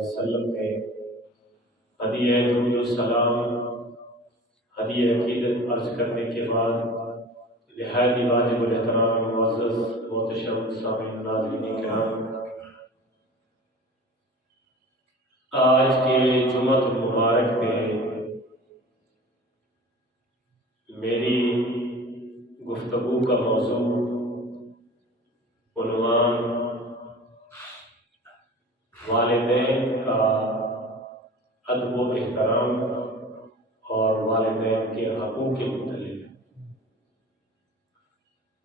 وسلم نے ہدیہ درود السلام ہدیہ عقیدت عرض کرنے کے بعد نہایت واجب الاحترام معزز محتشم سامعین ناظرین کرام، آج کے جمعہ المبارک میں میری گفتگو کا موضوع عنوان والدین کا ادب و احترام اور والدین کے حقوق کے متعلق۔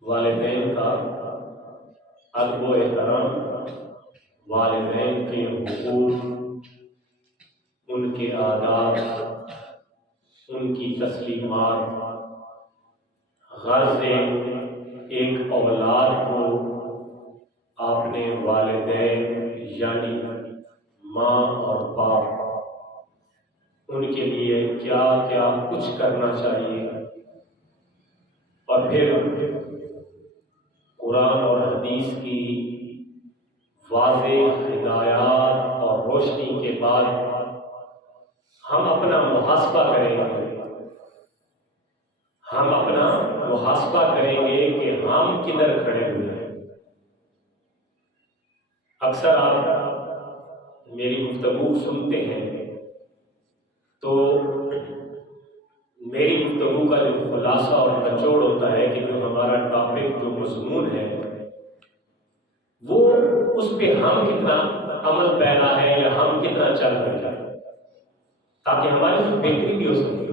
والدین کا ادب و احترام، والدین کے حقوق، ان کے آداب، ان کی تسلیمات، غرض ایک اولاد کو اپنے والدین یعنی ماں اور باپ ان کے لیے کیا کیا کچھ کرنا چاہیے، اور پھر قرآن اور حدیث کی واضح ہدایات اور روشنی کے بعد ہم اپنا محاسبہ کریں گے۔ ہم اپنا محاسبہ کریں گے کہ ہم کدھر کھڑے ہوئے ہیں۔ اکثر آپ میری گفتگو سنتے ہیں تو میری گفتگو کا جو خلاصہ اور نچوڑ ہوتا ہے کہ جو ہمارا ٹاپک، جو مضمون ہے، وہ اس پہ ہم کتنا عمل پیرا ہے یا ہم کتنا چل رہے ہیں، تاکہ ہماری بہتری بھی ہو سکے۔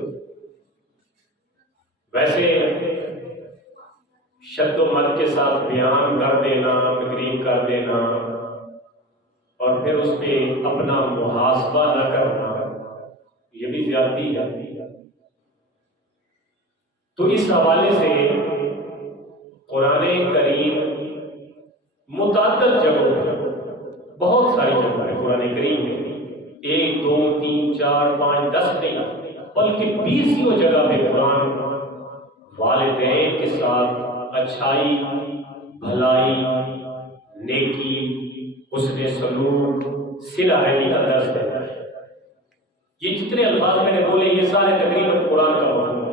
ویسے شد و مد کے ساتھ بیان کر دینا، تقریر کر دینا اور پھر اس پہ اپنا محاسبہ نہ کرنا، یہ بھی زیادتی ہے۔ تو اس حوالے سے قرآن کریم متعدد جگہوں میں، بہت ساری جگہوں میں قرآن کریم میں 1 2 3 4 5 10 نہیں بلکہ 20 جگہ پہ قرآن والدین کے ساتھ اچھائی، بھلائی، نیکی، حسن سلوک، صلہ رحمی کا درس دیتا ہے۔ یہ جتنے الفاظ میں نے بولے یہ سارے تقریباً قرآن کا مفہوم ہے۔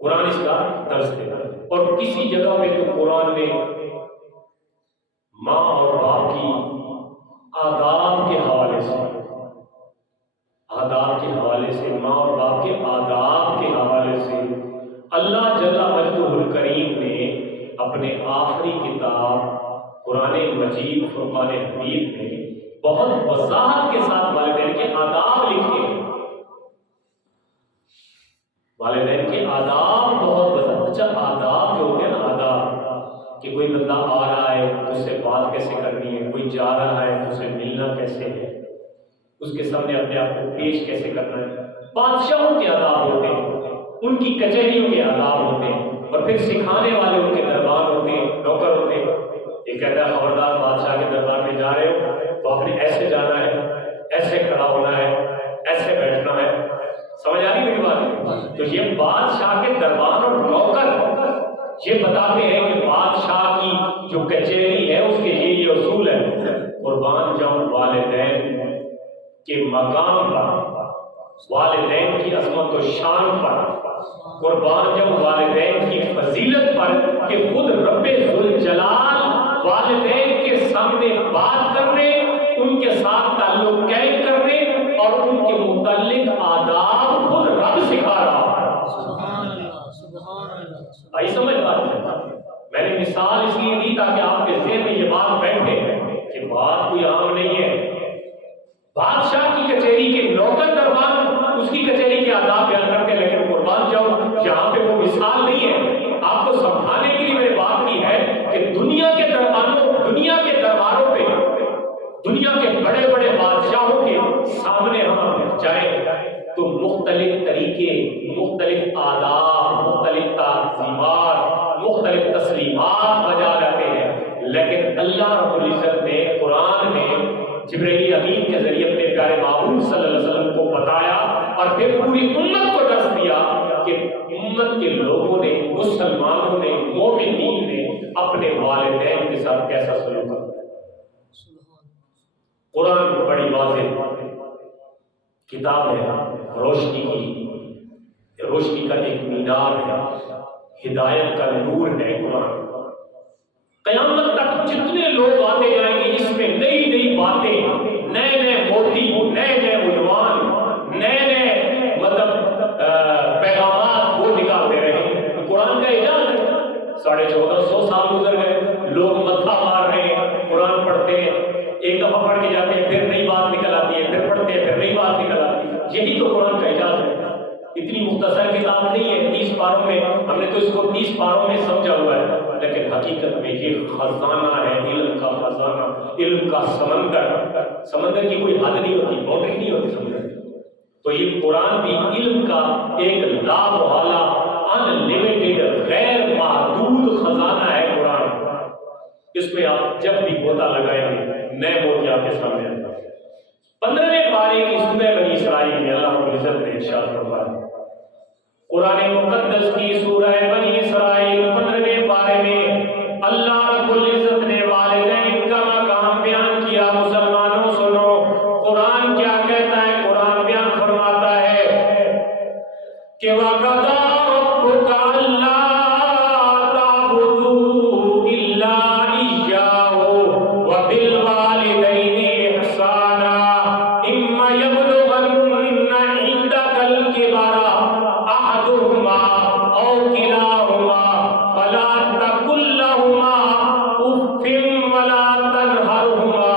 قرآن اس کا درس دیتا ہے، اور کسی جگہ پہ تو قرآن میں ماں اور باپ کی آداب کے حوالے سے، آداب کے حوالے سے، ماں اور باپ کے آداب کے حوالے سے اللہ جل مجدہ الکریم نے اپنے آخری کتاب قرآن مجید فرقان حمید میں بہت وضاحت کے ساتھ والدین کے آداب لکھے ہیں۔ والدین کے آداب بہت وضاحت۔ اچھا، آداب جو ہوتے ہیں نا، آداب کہ کوئی بندہ آ رہا ہے تو اس سے بات کیسے کرنی ہے، کوئی جا رہا ہے تو اسے ملنا کیسے ہے، اس کے سامنے اپنے آپ کو پیش کیسے کرنا ہے۔ بادشاہوں کے آداب ہوتے ہیں، ان کی کچہریوں کے آداب ہوتے ہیں، اور پھر سکھانے والے ان کے دربار ہوتے ہیں، نوکر ہوتے ہیں۔ یہ کہتا ہے خبردار بادشاہ کے دربار میں جا رہے ہو تو آپ نے ایسے جانا ہے، ایسے کھڑا ہونا ہے، ایسے بیٹھنا ہے۔ سمجھ آ رہی میری بات؟ تو یہ بادشاہ کے دربار اور نوکر یہ بتاتے ہیں کہ بادشاہ کی جو کچہری ہے اس کے یہ اصول ہے۔ قربان جاؤں والدین کے مقام پر، والدین کی عظمت و شان پر، قربان جاؤں والدین کی فضیلت پر کہ خود رب ذوالجلال والدین کے سامنے بات کرنے، ان کے ساتھ تعلق قائم کرنے اور ان کے متعلق آداب خود رب سکھا رہا ہے۔ بھائی سمجھ بات ہے؟ میں نے مثال اس لیے دی تاکہ آپ کے ذہن میں یہ بات بیٹھے کہ بات کوئی عام نہیں ہے۔ بادشاہ کی کچہری کے نوکر دربان اس کی کچہری کے آداب بیان کرتے ہیں، لیکن قربان جاؤں یہاں پہ وہ مثال نہیں ہے، آپ کو سمجھانے کے لیے میں نے بات کی ہے کہ دنیا کے درباروں پہ، دنیا کے بڑے بڑے بادشاہوں کے سامنے ہم جائیں تو مختلف طریقے، مختلف آداب، مختلف تعظیمات، مختلف تسلیمات بجا جاتے ہیں، لیکن اللہ رب العزت نے قرآن میں جبرائیل امین کے ذریعے اپنے پیارے محبوب صلی اللہ علیہ وسلم کو بتایا اور پھر پوری امت کو درس دیا کہ امت کے لوگوں نے، مسلمانوں نے، مومنین نے اپنے والدین کے ساتھ کیسا سلوک کرنا ہے۔ قرآن بڑی واضح کتاب ہے، روشنی کا ایک مینار ہے، ہدایت کا نور ہے قرآن۔ قیامت تک جتنے لوگ آتے جائیں گے اس میں نئی نئی باتیں، نئے نئے موتی، نئے نئے عنوان، نئے پیغامات وہ نکالتے رہیں گے۔ قرآن کا اعجاز ہے۔ 1450 سال گزر گئے، لوگ متھا مار رہے ہیں، قرآن پڑھتے ہیں، ایک دفعہ پڑھ کے جاتے ہیں، پھر نئی بات نکل آتی ہے، پھر پڑھتے ہیں، پھر نئی بات نکل آتی ہے۔ یہی تو قرآن کا اعجاز ہے۔ اتنی مختصر کتاب نہیں ہے، 30 پاروں میں، ہم نے تو اس کو 30 پاروں میں سمجھا ہوا ہے، لیکن حقیقت میں یہ خزانہ ہے، علم کا خزانہ، علم کا سمندر کی کوئی حد نہیں ہوتی، باؤنڈری نہیں ہوتی سمندر کی۔ تو یہ قرآن بھی علم کا ایک لا محالہ، ان لمیٹڈ، غیر محدود خزانہ ہے قرآن۔ اس میں آپ جب بھی غوطہ لگائیں گے نئے موتی آپ کے سامنے آتے ہیں۔ 15ویں پارے کی سورہ بنی اسرائیل میں اللہ رب العزت نے ارشاد فرمایا، قرآن مقدس کی سورہ بنی اسرائیل 15ویں پارے میں اللہ رب العزت نے والدین کا مقام بیان کیا۔ مسلمانوں سنو، قرآن کیا کہتا ہے؟ قرآن بیان فرماتا ہے کہ وَقَضَىٰ رَبُّكَ أَلَّا تَعْبُدُوا إِلَّا إِيَّاهُ وَبِالْوَالِدَيْنِ إِحْسَانًا إِمَّا يَبْلُغَنَّ عِندَكَ الْكِبَرَ أَحَدُهُمَا أَوْ كِلَاهُمَا فَلَا تَقُل لَّهُمَا أُفٍّ وَلَا تَنْهَرْهُمَا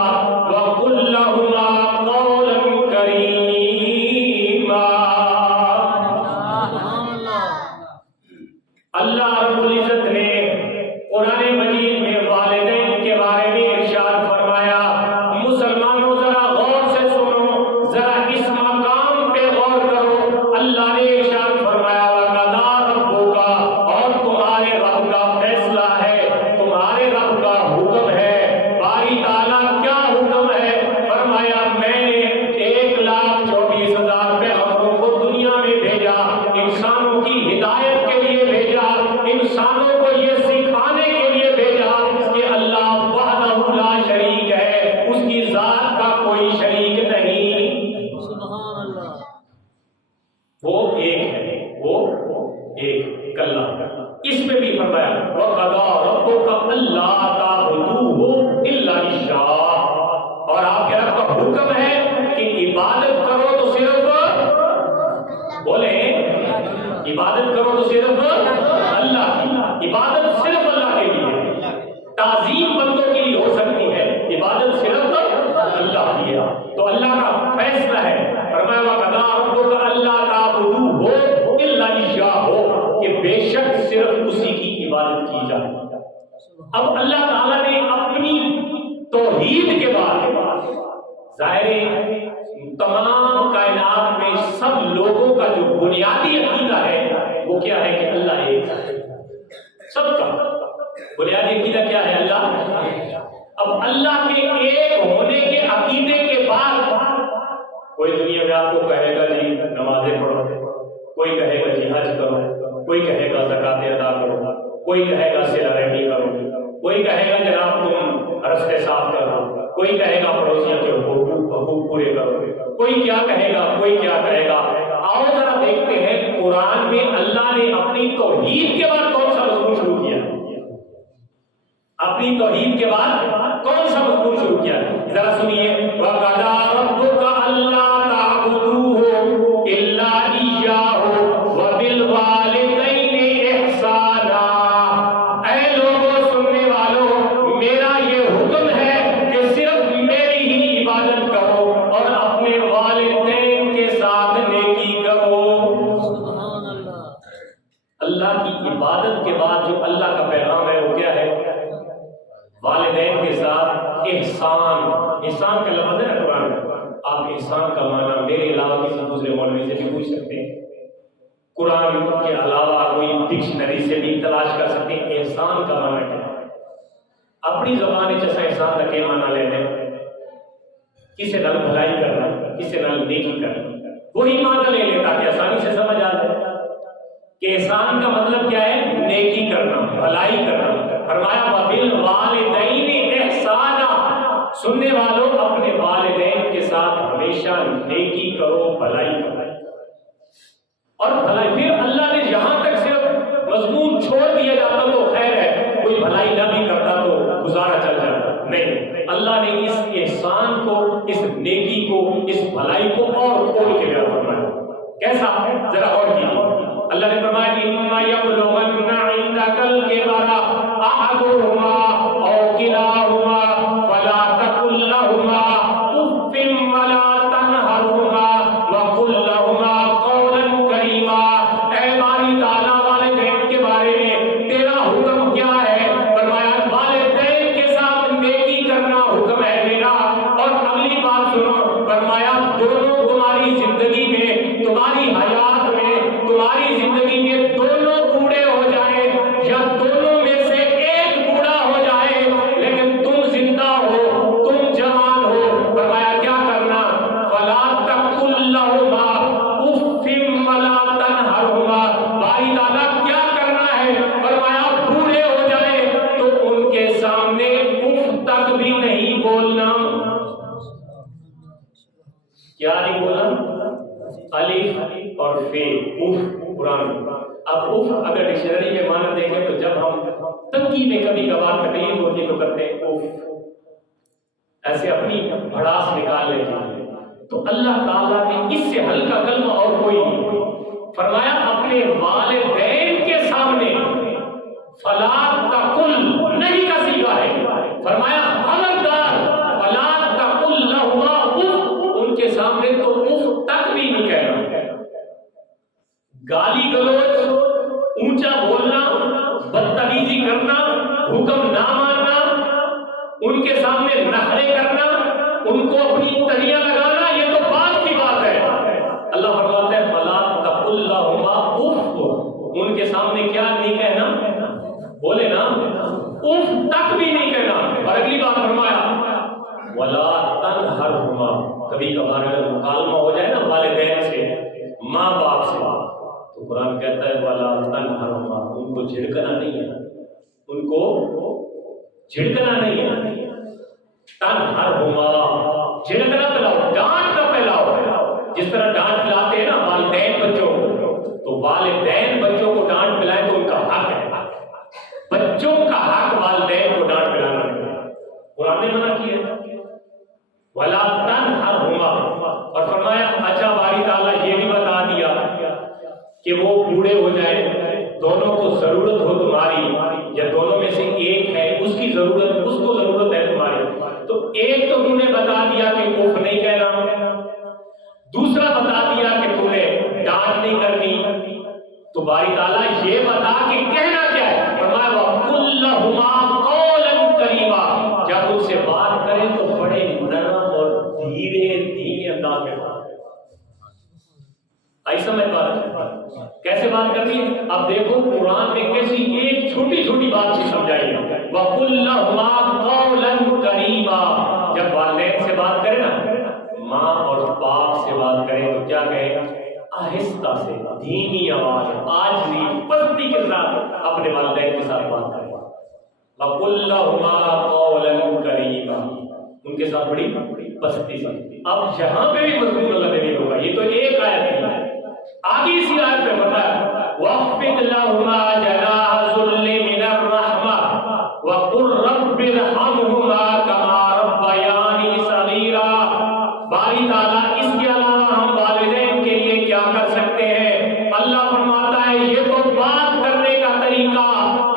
وَقُل لَّهُمَا قَوْلًا كَرِيمًا۔ اللہ رب العزت نے قرآن مجید میں والدین کے بارے میں ارشاد فرمایا۔ مسلمانوں ذرا غور سے سنو، ذرا اس مقام پہ غور کرو۔ اللہ نے ارشاد فرمایا وَقَضَىٰ رَبُّكَ، اور تمہارے رب کا فیصلہ ہے، تمہارے رب کا حکم ہے۔ باری تعالیٰ کیا حکم ہے؟ فرمایا میں نے 1,24,000 پیغمبروں کو دنیا میں بھیجا، انسانوں کی ہدایت کے لیے بھیجا، انسانوں کو یہ سکھانے کے لیے بھیجا کہ اللہ وحدہ لا شریک ہے، اس کی ذات کا کوئی شریک نہیں، سبحان اللہ، وہ ایک ہے، وہ ایک کلہ۔ اس میں بھی فرمایا وَقَضَىٰ رَبُّكَ أَلَّا تَعْبُدُوا إِلَّا إِيَّاهُ، اور آپ کے رب کا حکم ہے کہ عبادت کرو تو صرف، بولیں عبادت کرو تو صرف اللہ کی، عبادت صرف اللہ کے لیے، تعظیم بندوں کے لیے ہو سکتی ہے، عبادت صرف اللہ کی ہے۔ تو اللہ کا فیصلہ ہے، فرمایا وَقَضَىٰ رَبُّكَ أَلَّا تَعْبُدُوا إِلَّا إِيَّاهُ، کہ بے شک صرف اسی کی عبادت کی جائے۔ اب اللہ تعالیٰ نے اپنی توحید کے بعد ظاہر تمام کائنات میں سب لوگوں کا جو بنیادی عقیدہ ہے وہ کیا ہے کہ اللہ ایک ہے، سب کا بنیادی عقیدہ کیا ہے؟ اللہ۔ اب اللہ کے ایک ہونے کے عقیدے کے بعد کوئی دنیا میں آپ کو کہے گا جی نمازیں پڑھو، کوئی کہے گا جی حج کرو، کوئی کہے گا زکوٰۃ ادا کرو، کوئی کہے گا صلہ رحمی کرو، کوئی کہے گا جناب تم رستے صاف کرو، کوئی کہے گا پڑوسیوں کے حقوق پورے کرو، کوئی کیا کہے گا، کوئی کیا کہے گا۔ آؤ ذرا دیکھتے ہیں قرآن میں اللہ نے اپنی توحید کے بعد کون سا مضمون شروع کیا؟ اپنی توحید کے بعد کون سا مضمون شروع کیا؟ ذرا سنیے، وَقَضَىٰ رَبُّكَ أَلَّا تَعْبُدُوا إِلَّا إِيَّاهُ وَبِالْوَالِدَيْنِ إِحْسَانًا۔ اے لوگوں سننے والوں، میرا یہ حکم ہے کہ صرف میری ہی عبادت کرو اور اپنے والدین کے ساتھ نیکی کرو۔ سبحان اللہ، اللہ کی عبادت کے بعد جو اللہ کا پیغام ہے وہ کیا ہے؟ والدین کے ساتھ احسان۔ احسان کا لفظ ہے نا قرآن میں، آپ احسان کا معنی میرے علاوہ کسی دوسرے مولوی سے بھی پوچھ سکتے ہیں، قرآن کے علاوہ کوئی ڈکشنری سے بھی تلاش کر سکتے ہیں احسان کا معنی کیا ہے۔ اپنی زبان جیسا احسان کا کیا معنی لیتے ہیں؟ کسی نال بھلائی کرنا، کسی نال نیکی کرنا، وہی معنی لے لے تاکہ آسانی سے سمجھ آ جائے کہ احسان کا مطلب کیا ہے؟ نیکی کرنا، بھلائی کرنا۔ فرمایا وَبِالْوَالِدَيْنِ إِحْسَانًا، سننے والوں اپنے والدین کے ساتھ ہمیشہ نیکی کرو، بھلائی کرو، اور بھلائی پھر اللہ نے یہاں تک صرف مضمون چھوڑ دیا جاتا تو خیر ہے، کوئی بھلائی نہ بھی کرتا تو گزارا چل جاتا، نہیں، اللہ نے اس احسان کو، اس نیکی کو، اس بھلائی کو اور کھول کے بیان فرمایا۔ کیسا؟ ذرا اور کیجیے۔ اللہ نے فرمایا اِمَّا يَبْلُغَنَّ عِندَكَ الْكِبَرَ أَحَدُهُمَا أَوْ كِلَاهُمَا فَلَا تَقُل لَّهُمَا أُفٍّ وَلَا تَنْهَرْهُمَا وَقُل لَّهُمَا قَوْلًا كَرِيمًا۔ اے باری تعالیٰ والدین کے بارے میں تیرا حکم کیا ہے؟ فرمایا والدین کے ساتھ نیکی کرنا حکم ہے میرا۔ اور اگلی بات سنو، فرمایا دونوں تمہاری زندگی میں، تمہاری حیات میں، تمہاری زندگی میں دونوں بوڑھے ہو جائیں یا دونوں میں سے ایک بوڑھا ہو جائے، لیکن تم زندہ ہو، تم جوان ہو، فرمایا کیا کرنا؟ فَلَا تَقُل لَّهُمَا أُفٍّ وَلَا تَنْهَرْهُمَا۔ باری تعالیٰ کیا کرنا ہے؟ فرمایا بوڑھے ہو جائے تو ان کے سامنے اف تک بھی نہیں بولنا۔ کیا نہیں بولنا؟ الف اور فے، اف قرآن۔ اب اف اگر ڈکشنری میں معنی دیکھیں تو جب ہم تنگی میں کبھی کبھار تکلیف ہوتی تو کرتے ہیں اف، ایسے اپنی بھڑاس نکالنے کے لیے۔ تو اللہ تعالیٰ نے اس سے ہلکا کلمہ اور کوئی نہیں۔ فرمایا اپنے والدین کے سامنے فلا تقل، نہیں کا صیغہ ہے، فرمایا خبردار فلا تقل لہما اف، ان کے سامنے تو اف تک بھی نہیں کہنا۔ گالی گلوچ، اونچا بولنا، بدتمیزی کرنا، حکم نہ ماننا، ان کے سامنے نخرے کرنا، ان کو اپنی تلیاں لگانا، یہ تو بات کی بات ہے۔ اللہ فرماتا ہے فلا تقل لہما اف، ان کے سامنے کیا نہیں کہنا؟ بولے نا اف تک بھی نہیں کہنا۔ اور اگلی بات فرمایا ولا تنہرہما، کبھی کبھار اگر مکالمہ ہو جائے نا والدین سے، ماں باپ سے، تو قرآن کہتا ہے ولا تنہرہما، ان کو جھڑکنا نہیں ہے، ان کو جھڑکنا نہیں ہے۔ تنہرہما، جھڑکنا پلاؤ، ڈانٹ نہ پلاؤ۔ جس طرح ڈانٹ پلاتے ہیں نا والدین بچوں کو، تو والدین بچوں کو ڈانٹ پلائیں تو ان کا حق ہے، بچوں کا حق والدین کو ڈانٹ پلانا ہے۔ قرآن نے منع کیا ولا تنہرہما، اور فرمایا اچھا باری تعالیٰ یہ بھی بتا دیا کہ وہ بوڑھے ہو جائیں، دونوں کو ضرورت ہو تمہاری، یا دونوں میں سے ایک ہے اس کی ضرورت، اس کو ضرورت ہے تمہاری، تو ایک تو تم نے بتا دیا کہ اف نہیں کہنا، دوسرا بتا دیا کہ تم نے ڈانٹ نہیں کرنی، تو باری تعالیٰ یہ بتا کہ کہنا کیا ہے؟ فرمایا وَقُل لَّهُمَا قَوْلًا كَرِيمًا، جب ان سے بات کریں تو بڑے نرم اور دھیرے انداز میں بات کریں۔ آئی سمجھ بات؟ کیسے بات کرنی ہے؟ اب دیکھو قرآن میں کیسی ایک چھوٹی چھوٹی بات سے سمجھائی ہے۔ وَقُل لَّهُمَا قَوْلًا كَرِيمًا، جب والدین سے بات کریں نا، ماں اور باپ سے بات کریں تو کیا کہیں؟ آہستہ سے، دھیمی آواز، عاجزی، پستی کے ساتھ اپنے والدین کے ساتھ بات کریں۔ وَقُل لَّهُمَا قَوْلًا كَرِيمًا، ان کے ساتھ بڑی پستی سے۔ اب یہاں پہ بھی مضمون اللہ نے نہیں روکا، یہ تو ایک آیت تھی، آگے اسی آیت میں فرمایا وَاخْفِضْ لَهُمَا جَنَاحَ الذُّلِّ مِنَ الرَّحْمَةِ وَقُل رَّبِّ ارْحَمْهُمَا كَمَا رَبَّيَانِي صَغِيرًا۔ باری تعالیٰ اس کے علاوہ ہم والدین کے لیے کیا کر سکتے ہیں؟ اللہ فرماتا ہے یہ تو بات کرنے کا طریقہ،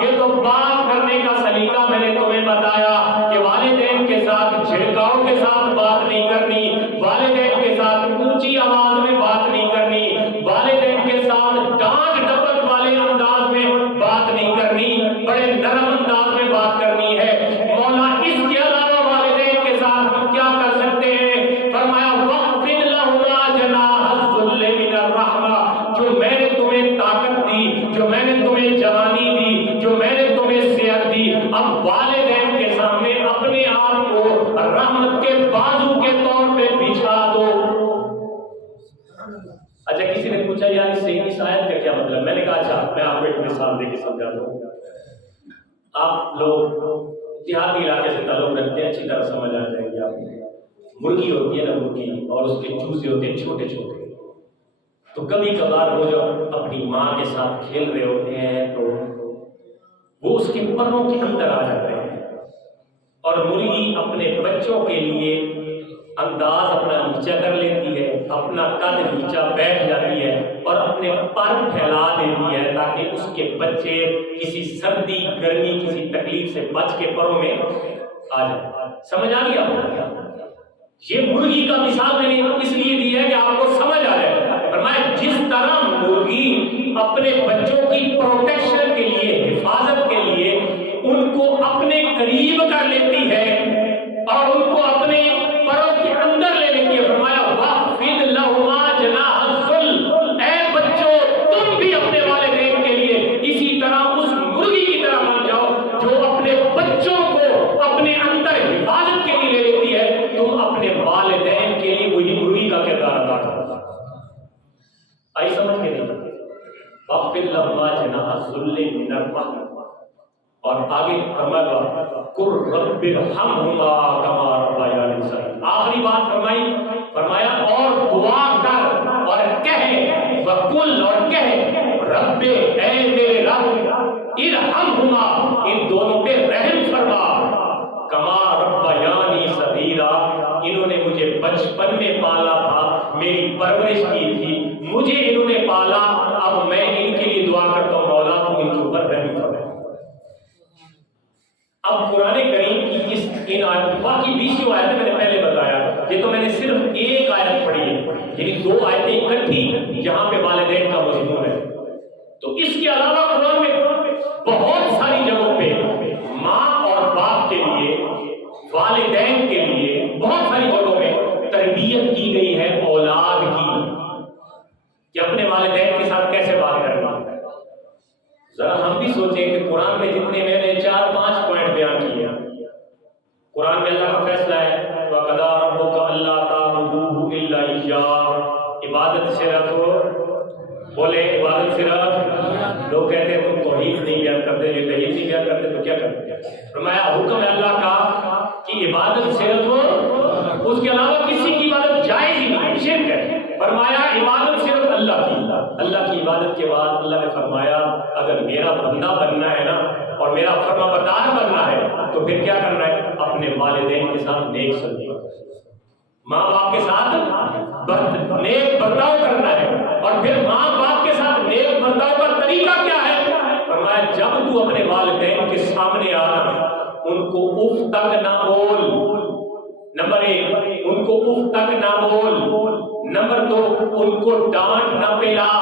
یہ تو بات کرنے کا سلیقہ میں نے تمہیں بتایا کہ والدین کے ساتھ جھڑکاؤ کے ساتھ بات نہیں کرنی، والدین کے ساتھ اونچی آواز میں بات نہیں کرنی، والدین کے ساتھ ڈانٹ ڈپٹ والے انداز میں بات نہیں کرنی، بڑے نرم انداز میں بات کرنی ہے۔ مولا اس کے علاوہ والدین کے ساتھ ہم کیا کر سکتے ہیں؟ فرمایا وَاخْفِضْ لَهُمَا جَنَاحَ الذُّلِّ مِنَ الرَّحْمَةِ، جو میں نے تمہیں طاقت دی، جو میں نے تمہیں جوانی دی، جو میں نے تمہیں صحت دی، اب والدین کے سامنے اپنے آپ کو رحمت کے بازو کے طور پہ بچھا دو۔ اچھا کسی نے پوچھا یار اس آیت کا کیا مطلب؟ میں نے کہا اچھا میں آپ کو ایک مثال دے کے سمجھاتا ہوں۔ آپ لوگ دیہاتی علاقے سے تعلق رکھتے ہیں، اچھی طرح سمجھ آ جائے گی آپ کو۔ مرغی ہوتی ہے نا مرغی، اور اس کے چوزے ہوتے ہیں چھوٹے چھوٹے، تو کبھی کبھار وہ جو اپنی ماں کے ساتھ کھیل رہے ہوتے ہیں تو وہ اس کے پروں کے اندر آ جاتے ہیں، اور مرغی اپنے بچوں کے لیے انداز اپنا نیچا کر لیتی ہے، اپنا قد نیچا بیٹھ جاتی ہے اور اپنے پر پھیلا دیتی ہے تاکہ اس کے بچے کسی سردی گرمی کسی تکلیف سے بچ کے پروں میں آ جائیں۔ سمجھ آ گیا؟ یہ مرغی کا مثال میں نے اس لیے دی ہے کہ آپ کو سمجھ آ جائے۔ فرمایا جس طرح مرغی اپنے بچوں کی پروٹیکشن کے لیے، حفاظت کے لیے ان کو اپنے قریب کر لیتی ہے اور ان کو اپنے پروں کے اندر لے لیتی ہے، فرمایا وَخْفِضْ لَهُمَا جَنَاحَ الذُّلِّ، اے بچوں تم بھی اپنے والدین کے لیے اسی طرح اس مرغی کی طرح بن جاؤ جو اپنے بچوں کو اپنے اندر حفاظت کے لیے لے لیتی ہے، تم اپنے والدین کے لیے وہی مرغی کا کردار ادا کرو۔ آئی سمجھ کے نہیں؟ وَخْفِضْ لَهُمَا جَنَاحَ الذُّلِّ مِنَ الرَّحْمَةِ، اور آگے فرمایا قُلْ رَبِّ ارْحَمْهُمَا كَمَا رَبَّيَانِي صَغِيرًا۔ آخری بات فرمایا اور دعا کر اور کہے، وَقُلْ اور کہے، رب اے میرے رب، ارحمہما ان دونوں پہ رحم فرما، کما ربیانی صغیرا انہوں نے مجھے بچپن میں پالا تھا، میری پرورش کی تھی، مجھے انہوں نے پالا، اب میں ان کے لیے دعا کرتا ہوں مولا تو ان کے اوپر رحم فرما۔ اب قرآن کریم کی ان آیت، باقی 20 آیتیں میں نے پہلے بتایا، یہ تو میں نے صرف ایک آیت پڑھی ہے، یعنی 2 آیتیں اکٹھی جہاں پہ والدین کا مضمون ہے۔ تو اس کے علاوہ قرآن میں بہت ساری جگہوں پہ ماں اور باپ کے لیے، والدین کے لیے بہت ساری جگہوں میں تربیت کی گئی ہے اولاد کی، کہ اپنے والدین کے ساتھ کیسے بات کرنا۔ ذرا ہم بھی سوچیں کہ قرآن میں جتنے میں نے 4-5 پوائنٹ بیان کیے، قرآن میں اللہ کا فیصلہ ہے وَقَضَىٰ رَبُّكَ أَلَّا تَعْبُدُوا إِلَّا إِيَّاهُ، عبادت صرف بولے، عبادت صرف، لوگ کہتے ہیں تم توحید نہیں بیان کرتے، یہ توحید نہیں بیان کرتے تو کیا کرتے؟ فرمایا حکم ہے اللہ کا کہ عبادت صرف، اس کے علاوہ کسی کی عبادت جائز ہی نہیں، شرک ہے۔ فرمایا عبادت صرف اللہ کی، اللہ کی عبادت کے بعد اللہ نے فرمایا اگر میرا بندہ بننا ہے نا اور میرا فرما بردار بننا ہے تو پھر کیا کرنا ہے؟ اپنے والدین کے ساتھ نیک سلوک، ماں باپ کے ساتھ نیک برتاؤ کرنا ہے۔ اور پھر ماں باپ کے ساتھ نیک برتاؤ کا طریقہ کیا ہے؟ فرمایا جب تو اپنے والدین کے سامنے آنا ان کو اف تک نہ بول، نمبر 1 ان کو اف تک نہ بول، نمبر 2 ان کو ڈانٹ نہ پلا،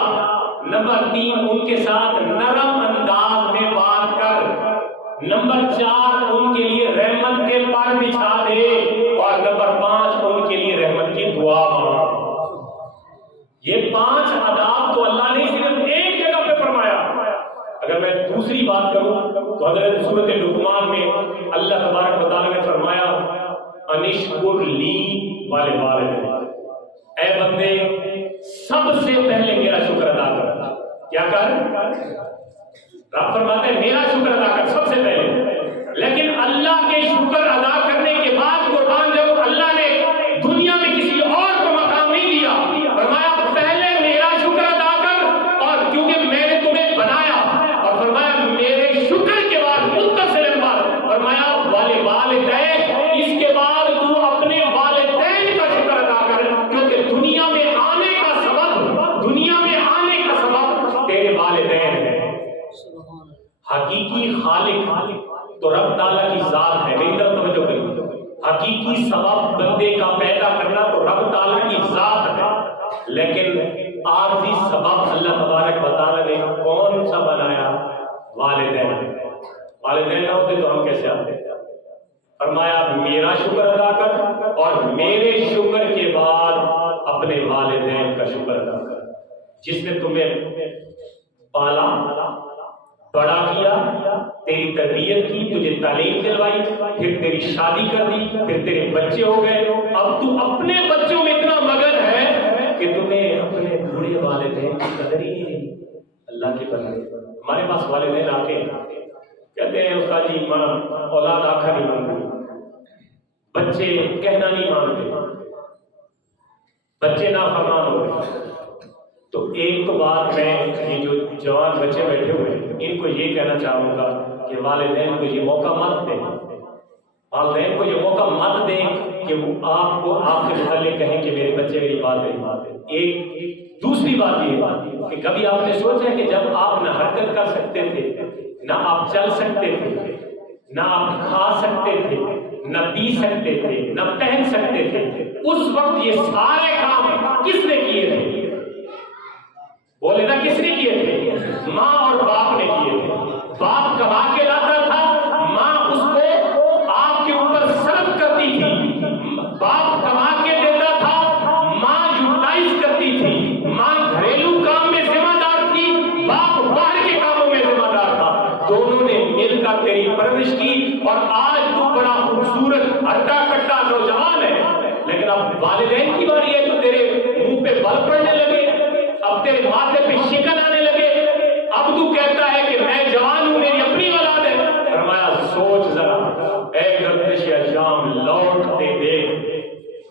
نمبر 3 ان کے ساتھ نرم انداز میں بات کر، نمبر 4 ان کے لیے رحمت کے پر بچھا دے، اور نمبر 5 ان کے لیے رحمت کی دعا مانگ۔ یہ 5 آداب تو اللہ نے صرف ایک جگہ پہ فرمایا۔ اگر میں دوسری بات کروں تو حضرت سورۃ لقمان میں اللہ تبارک و تعالیٰ نے فرمایا انشکر لی ولوالدیک، اے بندے سب سے پہلے میرا شکر ادا کر۔ کیا کر؟ رب فرماتے ہیں میرا شکر ادا کر سب سے پہلے، لیکن اللہ کے شکر ادا کرنے کے بعد قربان جب اللہ نے دنیا میں کسی اور کو مقام نہیں دیا، فرمایا پہلے میرا شکر ادا کر، اور کیونکہ میں نے تمہیں بنایا، اور فرمایا میرے شکر کے بعد متصل بات، فرمایا والدین، اس کے بعد تو اپنے والدین کا شکر ادا کر، کیونکہ دنیا میں آنے کا سبب تیرے والدین ہیں۔ حقیقی خالق تو رب تعالیٰ کی ذات ہے، میری طرف توجہ کریں، حقیقی سبب بندے کا پیدا کرنا تو رب تعالیٰ کی ذات ہے، لیکن عارضی سبب اللہ تبارک و تعالیٰ نے کون سا بنایا؟ والدین۔ والدین نہ ہوتے تو ہم کیسے آتے؟ فرمایا میرا شکر ادا کر، اور میرے شکر کے بعد اپنے والدین کا شکر ادا کر، جس نے تمہیں پالا، بڑا کیا، تیری تربیت کی، تجھے تعلیم دلوائی، پھر تیری شادی کر دی، پھر تیرے بچے ہو گئے، اب تو اپنے بچوں میں اتنا مگن ہے کہ تمہیں اپنے بوڑھے والدین کی قدر ہی نہیں۔ اللہ کے بندے، ہمارے پاس والدین آتے ہیں، کہتے ہیں استاد جی اولاد آنکھا نہیں مانتی، بچے کہنا نہیں مانتے، بچے نافرمان ہو گئے. تو ایک تو بات میں یہ جو جوان بچے بیٹھے ہوئے ہیں ان کو یہ کہنا چاہوں گا کہ والدین کو یہ موقع مت دیں، والدین کو یہ موقع مت دیں کہ وہ آپ کو آپ کے متعلق کہیں کہ میرے بچے میری بات نہیں مانتے. ایک دوسری بات یہ کہ کبھی آپ نے سوچا ہے کہ جب آپ نہ حرکت کر سکتے تھے، نہ آپ چل سکتے تھے، نہ آپ کھا سکتے تھے، نہ پی سکتے تھے، نہ پہن سکتے تھے، اس وقت یہ سارے کام کس نے کیے تھے؟ بولے نا کس نے کیے تھے؟ ماں اور باپ نے کیے تھے. باپ کما کے لاتا تھا، ماں اس کو آپ کے اوپر صرف کرتی تھی. باپ کما کے دیتا تھا، ماں یوٹیلائز کرتی تھی. ماں گھریلو کام میں ذمہ دار تھی، باپ باہر کے کاموں میں ذمہ دار تھا. دونوں نے مل کر تیری پرورش کی اور آج تو بڑا خوبصورت ہٹا کٹا نوجوان ہے. لیکن اب والدین کی باری ہے تو تیرے منہ پہ بل پڑنے لگے، اب تیرے ماتھے پہ شکن آنے لگے. اب تو کہتا ہے کہ میں جوان ہوں، میری اپنی اولاد ہے. فرمایا سوچ ذرا اے گردش ایام لوٹ کے دیکھ،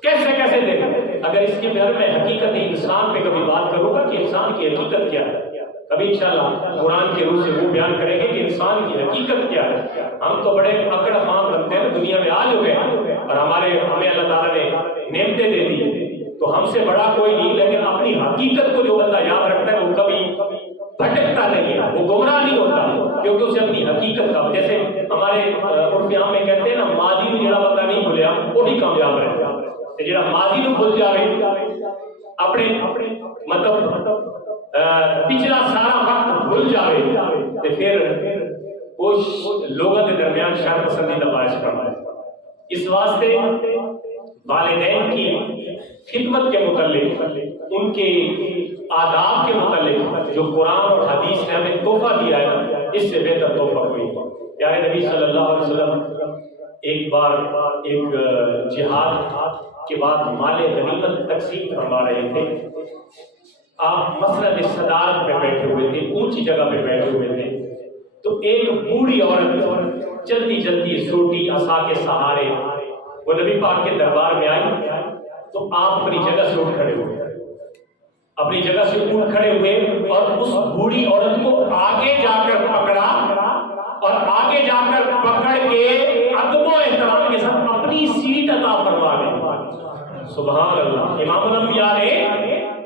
کیسے کیسے دیکھ. اگر اس کے بارے میں حقیقت انسان پہ کبھی بات کروں گا کہ انسان کی حقیقت کیا ہے، کبھی انشاءاللہ قرآن کے روح سے وہ بیان کریں گے کہ انسان کی حقیقت کیا ہے. ہم تو بڑے اکڑ خام بنتے ہیں، دنیا میں آج ہو گئے اور ہمیں اللہ تعالیٰ نے نعمتیں دے دی تو ہم سے بڑا کوئی نہیں. لیکن اپنی حقیقت کو جو بندہ یاد رکھتا ہے وہ کبھی بھٹکتا نہیں ہے، وہ گمراہ نہیں ہوتا، کیونکہ اسے اپنی حقیقت کا، جیسے ہمارے عرف عام میں کہتے ہیں نا، ماضی کو جڑا بندہ نہیں بھولیا وہی کامیاب رہتا ہے. جڑا ماضی کو بھول جائے، اپنے مطلب پچھلا سارا وقت بھول جائے تو پھر اس لوگوں کے درمیان شر پسندی کا باعث بنتا ہے. اس واسطے والدین کی خدمت کے متعلق، ان کے آداب کے متعلق جو قرآن اور حدیث نے ہمیں تحفہ دیا ہے، اس سے بہتر تحفہ کوئی نہیں. پیارے نبی صلی اللہ علیہ وسلم ایک بار ایک جہاد کے بعد مال غنیمت تقسیم فرما رہے تھے. آپ مسند صدارت پہ بیٹھے ہوئے تھے، اونچی جگہ پہ بیٹھے ہوئے تھے. تو ایک بوڑھی عورت جلدی جلدی سوٹی عصا کے سہارے وہ نبی پاک کے دربار میں آئی. تو آپ اپنی جگہ سے اٹھ کھڑے ہوئے، اپنی جگہ سے اٹھ کھڑے ہوئے اور اس بوڑھی عورت کو آگے جا کر پکڑا اور آگے جا کر پکڑ کے ادب و احترام کے ساتھ اپنی سیٹ عطا فرما دی. سبحان اللہ. امام الانبیاء نے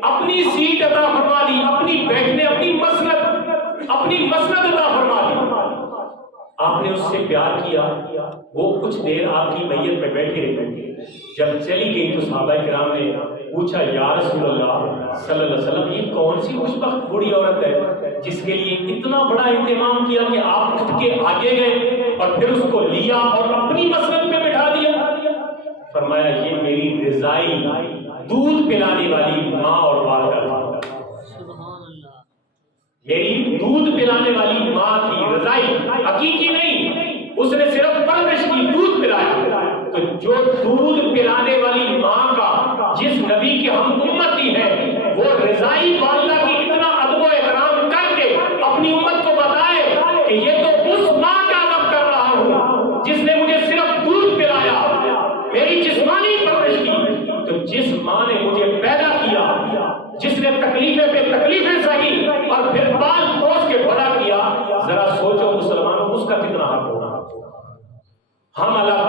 اپنی سیٹ عطا فرما دی، اپنی بیٹھنے، اپنی مسند عطا فرما دی. آپ نے اس سے پیار کیا. وہ کچھ دیر آپ کی میت میں بیٹھی رہی. جب چلی گئی تو صحابہ کرام نے پوچھا یا رسول اللہ صلی اللہ علیہ وسلم، یہ کون سی خوشبخت بوڑھی عورت ہے جس کے لیے اتنا بڑا اہتمام کیا کہ آپ اٹھ کے آگے گئے اور پھر اس کو لیا اور اپنی مسند پہ بٹھا دیا؟ فرمایا یہ میری رضائی دودھ پلانے والی ماں اور والدہ تھی. میری دودھ پلانے والی ماں کی رضائی، حقیقی نہیں، اس نے صرف پرورش کی، دودھ پلایا. تو جو دودھ پلانے والی ماں کا جس نبی کے ہم امتی ہے، وہ رضائی والدہ کی اتنا ادب و احترام کر کے اپنی امت کو بتائے کہ یہ تو اس ماں کا ادب کر رہا ہوں جس نے مجھے صرف دودھ پلایا، میری جسمانی پرورش کی. تو جس ماں نے مجھے پیدا کیا، جس نے تکلیفیں پہ تکلیفیں سہی اور پھر پال پوس کے بڑا کیا، ذرا سوچو مسلمانوں اس کا کتنا حق ہوگا. ہم اللہ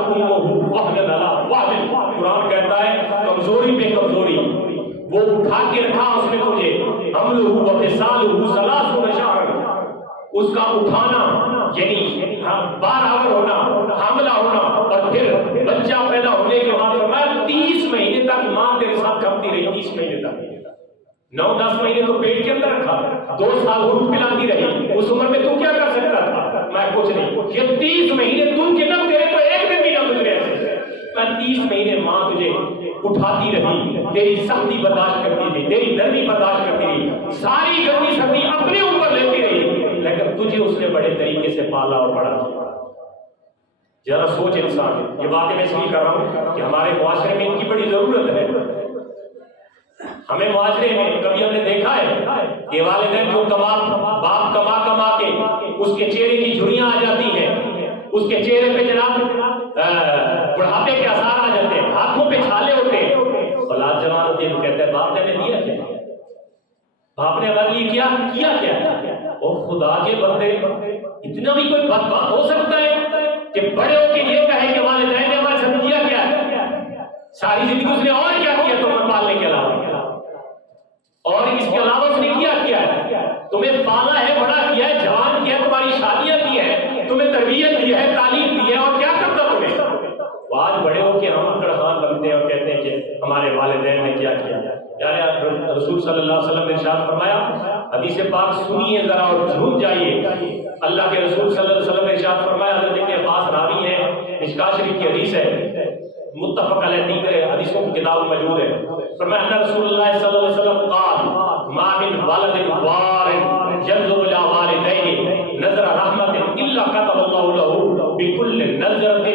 قرآن کہتا ہے کمزوری پہ کمزوری، وہ اٹھا کے رکھا اس نے تجھے، حملہ و فصالہ ثلاثون شہرا، اس کا اٹھانا یعنی 12 ہونا، حاملہ ہونا اور پھر بچہ پیدا ہونے کے بعد فرمایا 30 مہینے تک ماں تیرے ساتھ کھپتی رہی. 30 مہینے تک، 9-10 مہینے تو پیٹ کے اندر رکھا، 2 سال دودھ پلاتی رہی. اس عمر میں تو کیا کر سکتا تھا؟ میں کچھ نہیں. یہ 30 مہینے دودھ کے نم تیرے تو ایک دن بھی نہ گزرے. میں 30 مہینے ماں تجھے اٹھاتی رہی، تیری سختی برداشت کرتی تھی، تیری نرمی برداشت کرتی رہی، ساری گرمی سردی اپنے اوپر لیتی رہی، لیکن تجھے اس نے بڑے طریقے سے پالا اور بڑا کیا. ذرا سوچ انسان. یہ باتیں میں اس لیے کر رہا ہوں کہ ہمارے معاشرے میں ان کی بڑی ضرورت ہے. ہمیں معاشرے میں کبھی ہم نے دیکھا ہے کہ والدین جو باپ کما کے اس کے چہرے کی جھریاں آ جاتی ہیں، اس کے چہرے پہ جناب بڑھاپے کے آثار آ جاتے ہیں، ہاتھوں پہ چھالے ہوتے ہیں، اولاد جوان ہوتی ہے تو کہتے ہیں باپ نے ہمیں دیا کیا، باپ نے ہمارے لیے کیا اور خدا کے بندے اتنا بھی کوئی بدبخت ہو سکتا ہے کہ بڑے ہو کے یہ کہے کہ والدین نے ہمارے ساتھ کیا ہے، ساری زندگی اس نے اور کیا کیا تمہیں پالنے کے علاوہ، اور اس کے علاوہ اس نے کیا ہے، تمہیں پالا ہے، بڑا کیا ہے، جوان کیا ہے، تمہاری شادیاں کی ہے، تمہیں تربیت دی ہے، تعلیم دی ہے، اور کیا کرتا تمہیں؟ آج بڑے ہو کے ہم خان بنتے ہیں اور کہتے ہیں کہ ہمارے والدین نے کیا یار رسول صلی اللہ علیہ وسلم نے ارشاد فرمایا، حدیث پاک سنیے ذرا اور جھوم جائیے، اللہ کے رسول صلی اللہ علیہ وسلم نے ارشاد فرمایا، حضرت ابن عباس راوی ہے، مشکاۃ شریف کی حدیث ہے، متفق علیہ، دیگر حدیثوں کی کتاب موجود ہے، فرمایا ان رسول اللہ صلی اللہ علیہ وسلم قال ما من ولد بار ينظر الى والديه نظر رحمت الا كتب الله له بكل نظرة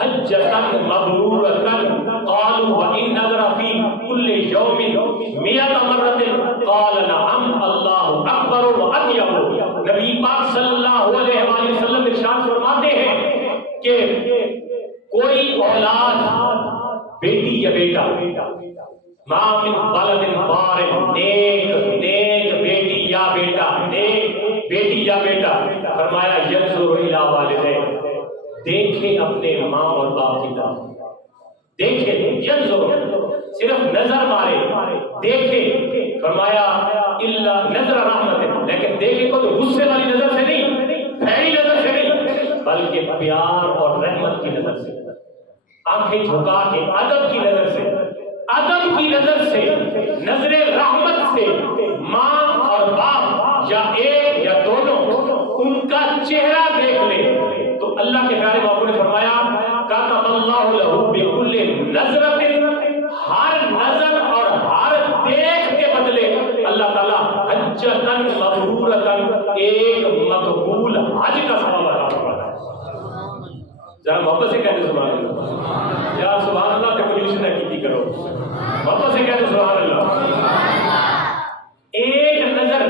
حجة مبرورة قالوا وان نظر في كل يوم 100 مرة قال نعم الله اکبر واطيب۔ نبی پاک صلی اللہ علیہ وآلہ وسلم ارشاد فرماتے ہیں کہ کوئی اولاد بیٹی یا بیٹا، ما من ولد بار، نیک بیٹی یا بیٹا، نیک بیٹی یا بیٹا، فرمایا ينظر الى والديه، دیکھے اپنے ماں اور باپ کی طرف، دیکھے ينظر صرف نظر مارے، دیکھے، فرمایا الا نظر رحمت، لیکن دیکھے کو تو غصے والی نظر سے نہیں، بھیڑی نظر سے نہیں، بلکہ پیار اور رحمت کی نظر سے، آنکھیں جھکا کے ادب کی نظر سے، ادب کی نظر سے، نظر رحمت سے ماں اور باپ یا ایک یا دونوں ان کا چہرہ دیکھ لے تو اللہ کے پیارے باپو نے فرمایا کتب اللہ لہ بکل نظرۃ، ہر نظر اور ہر دیکھ کے بدلے اللہ تعالیٰ حجۃ مبرورۃ، ایک مقبول حج کا ثواب عطا فرماتا ہے۔ ذرا محبت سے کہتے سبحان اللہ، یا سبحان اللہ تے کنجوسی نہ کی کرو، محبت سے کہتے سبحان اللہ۔ ایک نظر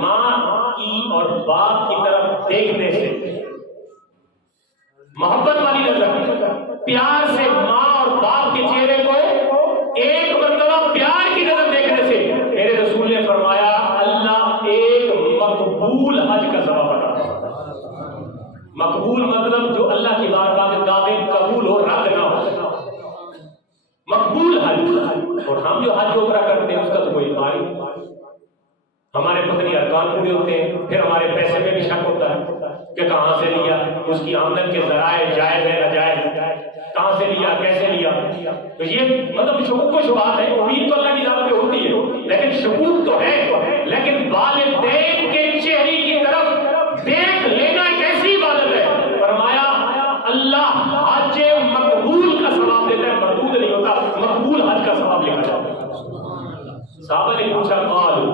ماں کی اور باپ کی طرف دیکھنے سے، محبت والی نظر، پیار سے ماں اور باپ کے چہرے کو ایک مرتبہ پیار کی نظر دیکھنے سے، میرے رسول نے فرمایا اللہ ایک مقبول حج کا ثواب عطا کرتا ہے۔ مقبول مطلب جو اللہ کی بارگاہ میں قابل قبول ہو، رد نہ ہو، مقبول حج۔ اور ہم جو حج عمرہ کرتے ہیں اس کا تو کوئی بھاری نہیں، ہمارے پتنی ارکان پورے ہوتے ہیں، پھر ہمارے پیسے میں بھی شک ہوتا ہے کہ کہاں سے لیا، اس کی آمدن کے ذرائع جائز ہے ناجائز، کہاں سے لیا، کیسے لیا، تو یہ مطلب شکوک و شبہات ہے۔ امید تو اللہ کی ذات پہ ہوتی ہے لیکن شکوک تو ہے، لیکن والدین کے چہرے کی طرف دیکھ لینا ایک ایسی عبادت ہے، فرمایا اللہ حج مقبول کا ثواب دیتا ہے، مردود نہیں ہوتا، مقبول حج کا ثواب لکھا جاتا ہے۔ صحابہ نے پوچھا قال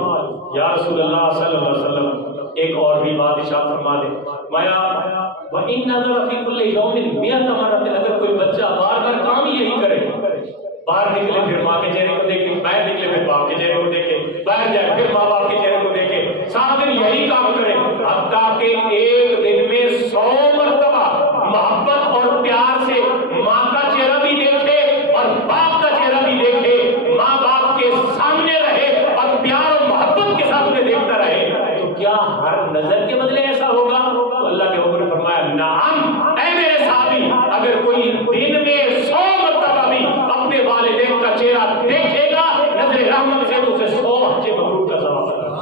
یا رسول اللہ صلی اللہ علیہ وسلم ایک اور بھی بات ارشاد فرما دے، مایا وَإِن نَظَرَ فِي كُلِّ يَوْمٍ 100 مرة، اگر کوئی بچہ بار بار کام یہی کرے، باہر نکلے پھر ماں کے چہرے کو دیکھے، باہر نکلے پھر باپ کے چہرے کو دیکھے، باہر جائے پھر ماں باپ کے چہرے کو دیکھے، سارا دن یہی کام کرے، حتیٰ کہ ایک دن میں 100 مرتبہ محبت اور پیار سے ماں کا چہرہ بھی دیکھے اور باپ کا چہرہ بھی دیکھے، ماں باپ کے سامنے رہے اور پیار اور محبت کے ساتھ انہیں دیکھتا رہے، تو کیا ہر نظر کے بدلے ایسا ہوگا؟ تو اللہ کے حکم نے فرمایا نعم، اے میرے صحابی، اگر کوئی دن میں 100 مرتبہ بھی اپنے والدین کا چہرہ دیکھے گا نظر رحمت سے تو اسے 100 حج مبرور کا ثواب ملے گا۔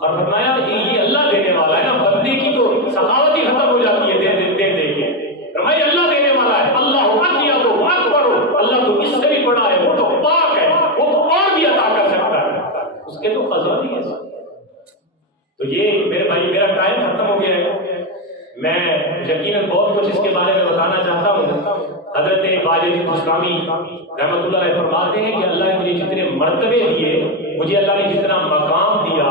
اور فرمایا یہ اللہ دینے والا ہے نا، بندے کی تو سخاوت ہی ختم ہو جاتی ہے دے کے، فرمایا اللہ دینے والا ہے، اللہ اکبر، اللہ تو اس سے بھی بڑا ہے، وہ تو پاک ہے، وہ تو اور بھی عطا کر سکتا ہے، اس کے تو خزانے ہیں۔ تو یہ میرے بھائی میرا ٹائم ختم ہو گیا ہے، میں یقیناً بہت کچھ اس کے بارے میں بتانا چاہتا ہوں۔ حضرت واجد بستامی رحمۃ اللہ علیہ فرماتے ہیں کہ اللہ نے مجھے جتنے مرتبے دیے، مجھے اللہ نے جتنا مقام دیا،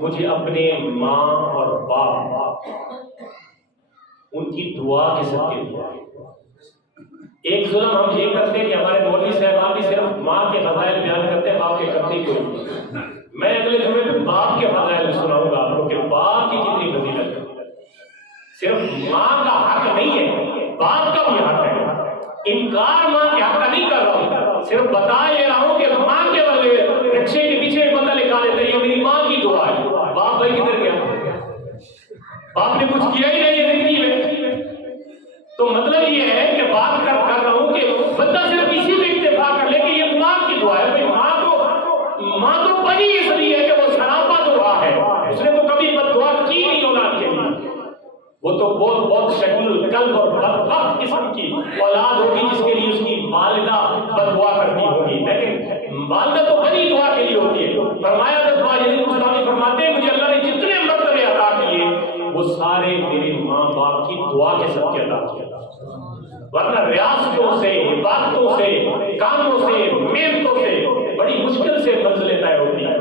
مجھے اپنے ماں اور باپ ان کی دعا کے صدقے دیا۔ ایک ظلم ہم یہ کرتے ہیں کہ ہمارے مولوی صاحبان بھی صرف ماں کے فضائل بیان کرتے ہیں، باپ کے کرتے ہی کوئی نہیں۔ میں اگلے جمعے میں باپ کے فضائل سناؤں گا آپ کو کہ باپ کی کتنی فضیلت ہے۔ صرف ماں کا حق نہیں ہے، باپ کا بھی حق ہے۔ انکار ماں کے حق کا نہیں کر رہا ہوں، صرف بتا یہ رہا ہوں کہ ماں کے بدلے رکشے کے پیچھے بندہ لکھا دیتا ہے یہ میری ماں کی دعا ہے۔ باپ بھائی کدھر گیا؟ باپ نے کچھ کیا ہی نہیں ہے زندگی میں۔ تو مطلب یہ ہے کہ بات کر رہا ہوں کہ بندہ صرف اسی میں اتفاق کر لے کہ یہ ماں کی دعا ہے۔ ماں تو بنی اس لیے کہ وہ سراپا دعا ہے، اس نے تو کبھی بد دعا کی نہیں اولاد کے لیے۔ وہ تو بہت شکل القلب اور بدبخت قسم کی اولاد ہوگی جس کے لیے اس کی والدہ بد دعا کرتی ہوگی، لیکن والدہ تو بنی دعا کے لیے ہوتی ہے۔ فرمایا جب یزید بستامی فرماتے ہیں مجھے اللہ نے جتنے مرتبے عطا کیے وہ سارے میرے ماں باپ کی دعا کے صدقے عطا کیا، ورنہ ریاستوں سے، عبادتوں سے، کاموں سے، محنتوں سے بڑی مشکل سے منزلیں طے ہوتی ہیں۔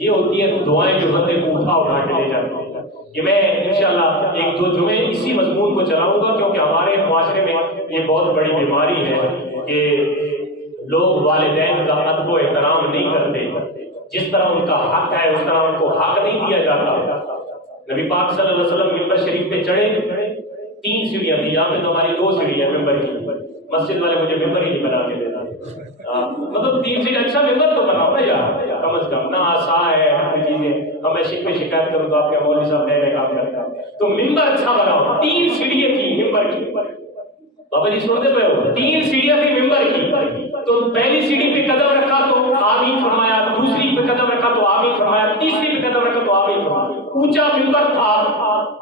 یہ ہوتی ہے دعائیں جو بندے کو اٹھا کے لے جاتی ہیں۔ کہ میں انشاءاللہ ایک دو جمعے اسی مضمون کو چلاؤں گا، کیونکہ ہمارے معاشرے میں یہ بہت بڑی بیماری ہے کہ لوگ والدین کا ادب و احترام نہیں کرتے، جس طرح ان کا حق ہے اس طرح ان کو حق نہیں دیا جاتا۔ نبی پاک صلی اللہ علیہ وسلم ممبر شریف پہ چڑھے، 3 سیڑھیاں تھیں، یہاں پہ تو ہماری 2 سیڑھی ہے ممبر کی، مسجد والے مجھے ممبر ہی نہیں بنا کے دیتا، مطلب 3 سیڑھی اچھا ممبر تو بناؤ نا یار، کم از کم نہ آسا ہے ہر چیزیں، اب میں شکایت کروں تو آپ کے مولوی صاحب نئے کام کرتا ہے، تو ممبر اچھا بناؤ۔ 3 سیڑھیاں تھیں ممبر کی، بابا جی سنتے پہ ہو، 3 سیڑھیاں تھیں ممبر کی، تو پہلی سیڑھی پہ قدم رکھا تو آمین فرمایا، دوسری پہ قدم رکھا تو آمین فرمایا، تیسری پہ قدم رکھا تو آمین فرمایا۔ اونچا ممبر تھا،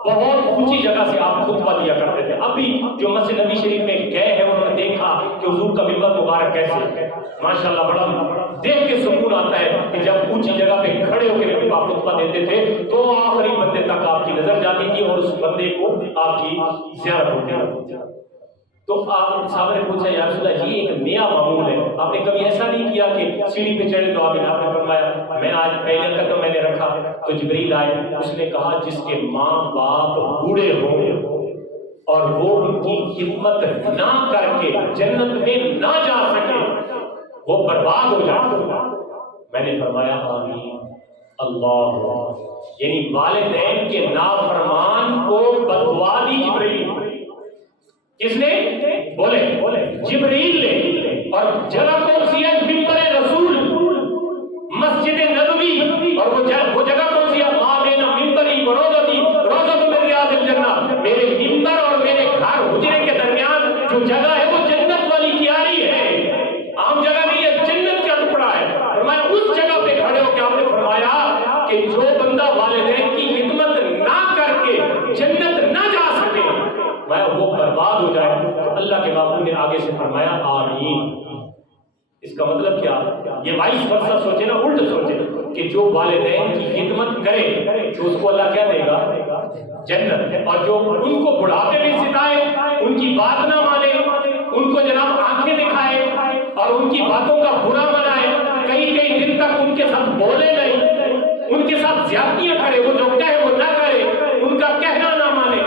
بہت اونچی جگہ سے آپ خطبہ دیا کرتے تھے۔ ابھی جو مسجد نبی شریف میں گئے ہیں انہوں نے دیکھا کہ حضور کا ممبر مبارک کیسے ہے، ماشاءاللہ بڑا دیکھ کے سکون آتا ہے کہ جب اونچی جگہ پہ کھڑے ہو کے نبی پاک خطبہ دیتے تھے تو آخری بندے تک آپ کی نظر جاتی تھی اور اس بندے کو آپ کی زیارت ہوتی تھی۔ تو آپ صاحب نے پوچھا یا رسول اللہ یہ ایک نیا معمول ہے، آپ نے کبھی ایسا نہیں کیا کہ سیڑھی پہ چڑھے تو آپ نے فرمایا میں آج پہلے قدم میں نے رکھا تو جبریل آئے، اس نے کہا جس کے ماں باپ بوڑھے ہوں اور وہ ان کی خدمت نہ کر کے جنت میں نہ جا سکے وہ برباد ہو جائے۔ میں نے فرمایا آمین اللہ، یعنی والدین کے نافرمان کو بددعا دی جبریل، کس نے بولے جبریل نے، اور جگہ کون سی ہے ممبر رسول مسجد نبوی، اور وہ جگہ کون سی ہے ماں بین ممبری و روضتی روضۃ من ریاض الجنہ، میرے ممبر اور میرے گھر حجرے کے درمیان جو جگہ ہے وہ جنت والی کیاری ہے، عام جگہ نہیں ہے، جنت کا ٹکڑا ہے۔ فرمایا اس جگہ پہ کھڑے ہو کے آپ نے فرمایا کہ جو بندہ والدین کی خدمت نہ کر کے جنت نہ جا سکے وہ برباد ہو جائے، تو اللہ کے بابو نے آگے سے فرمایا آمین۔ اس کا مطلب کیا؟ یہ وائس ورثہ سوچے نا، الٹ سوچے کہ جو والدین کی خدمت کرے تو اس کو اللہ کیا دے گا؟ جنت، اور جو ان کو بڑھاپے میں ستائے، ان کی بات نہ مانے، ان کو جناب آنکھیں دکھائے اور ان کی باتوں کا برا منائے، کئی دن تک ان کے ساتھ بولے نہیں، ان کے ساتھ زیادتیاں کرے، وہ جو کہے وہ نہ کرے، ان کا کہنا نہ مانے،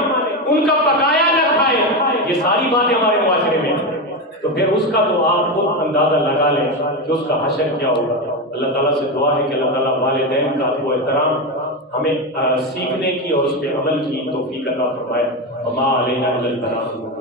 ان کا پکایا نہ کھائے، یہ ساری باتیں ہمارے معاشرے میں ہیں، تو پھر اس کا تو آپ خود اندازہ لگا لیں کہ اس کا حشر کیا ہوگا۔ اللہ تعالیٰ سے دعا ہے کہ اللہ تعالیٰ والدین کا ادب و احترام ہمیں سیکھنے کی اور اس پہ عمل کی توفیق عطا فرمائے۔ وما علینا الا البلاغ۔